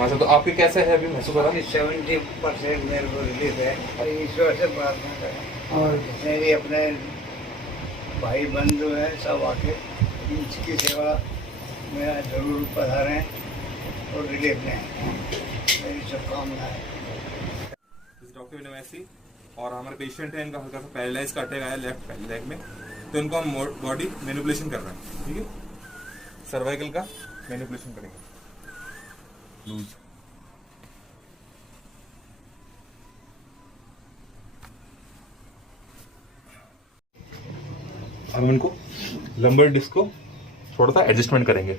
हाँ सर, तो आपके कैसे है अभी महसूस हो रहा है? 70% मेरे को रिलीफ है और ईश्वर से प्रार्थना करें और जितने भी अपने भाई बंधु हैं सब आके इनकी सेवा में जरूर पधारें और रिलीफ लें। मेरी शुभकामनाएं। डॉक्टर विनय मैसी और हमारे पेशेंट है, इनका हल्का सा पैरालाइज का अटैक आया लेफ्ट लेग में, तो इनको हम बॉडी मैनिपुलेशन कर रहे हैं। ठीक है, सर्वाइकल का मैनिपुलेशन करेंगे। लूज हम इनको लंबर डिस्क को थोड़ा सा एडजस्टमेंट करेंगे।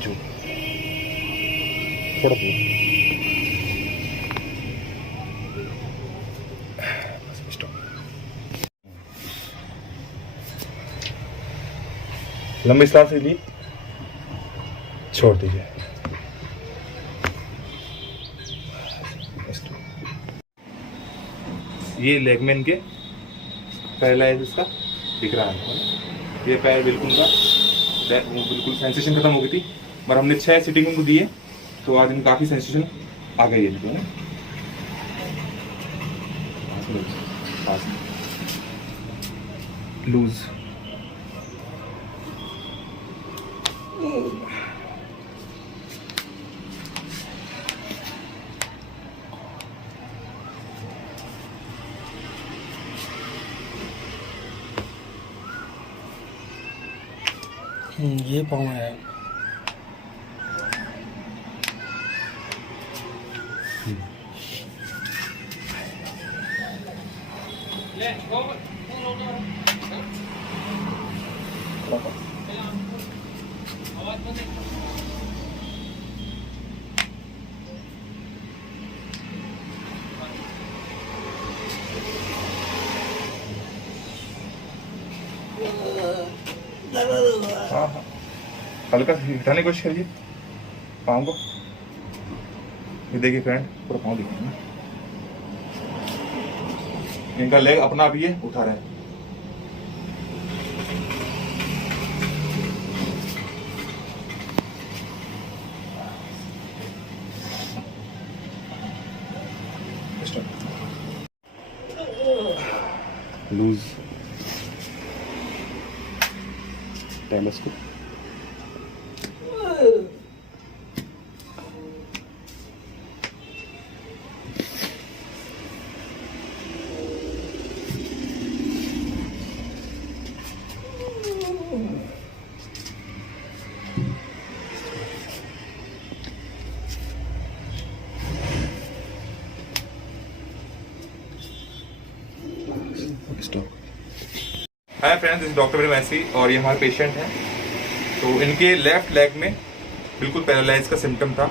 जो थोड़ा लंबी सांस लीजिए, छोड़ दीजिए। ये लेग में इनके पैरालाइज इसका दिख रहा है। ये पैर बिल्कुल का बिल्कुल सेंसेशन खत्म हो गई थी, पर हमने 6 सिटिंग इनको दिए तो आज इनको काफ़ी सेंसेशन आ गई है इनको। लूज ये पाँव है। हाँ हाँ, हल्का सा हिटाने की कोशिश करिए पाँव को। ये देखिए फ्रेंड, पूरा पाँव दिखाएंगे। इनका लेग अपना भी है, उठा रहे हैं। Loose telescope hi friends, this doctor Vinay Massey और ये हमारे पेशेंट हैं। तो इनके लेफ्ट लेग में बिल्कुल पैरालाइज का सिम्टम था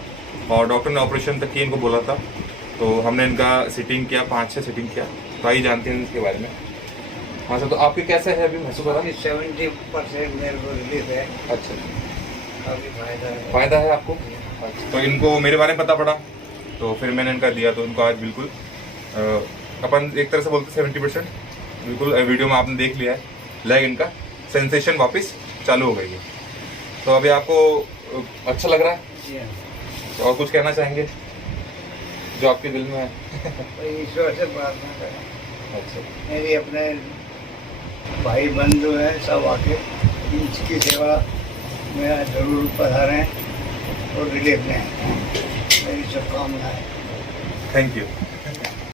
और डॉक्टर ने ऑपरेशन तक की इनको बोला था। तो हमने इनका सिटिंग किया, 5-6 सिटिंग किया। तो आइए जानते हैं इसके बारे में। हाँ सर, तो आपके कैसे है अभी महसूस हो रहा है? 70% मेरे को रिलीफ है। अच्छा, काफ़ी फायदा है आपको? अच्छा, तो इनको मेरे बारे में पता पड़ा तो फिर मैंने इनका दिया, तो इनको आज बिल्कुल अपन एक तरह से बोलते 70% बिल्कुल वीडियो में आपने देख लिया है। लेग इनका सेंसेशन वापस चालू हो गई है। तो अभी आपको अच्छा लग रहा है? तो और कुछ कहना चाहेंगे जो आपके दिल में है? ईश्वर से प्रार्थना करें। अच्छा, मेरे अपने भाई बंधु हैं सब आके इनकी सेवा में जरूर पधारें और रिलीफ लें। मेरी शुभकामनाएं। Thank you.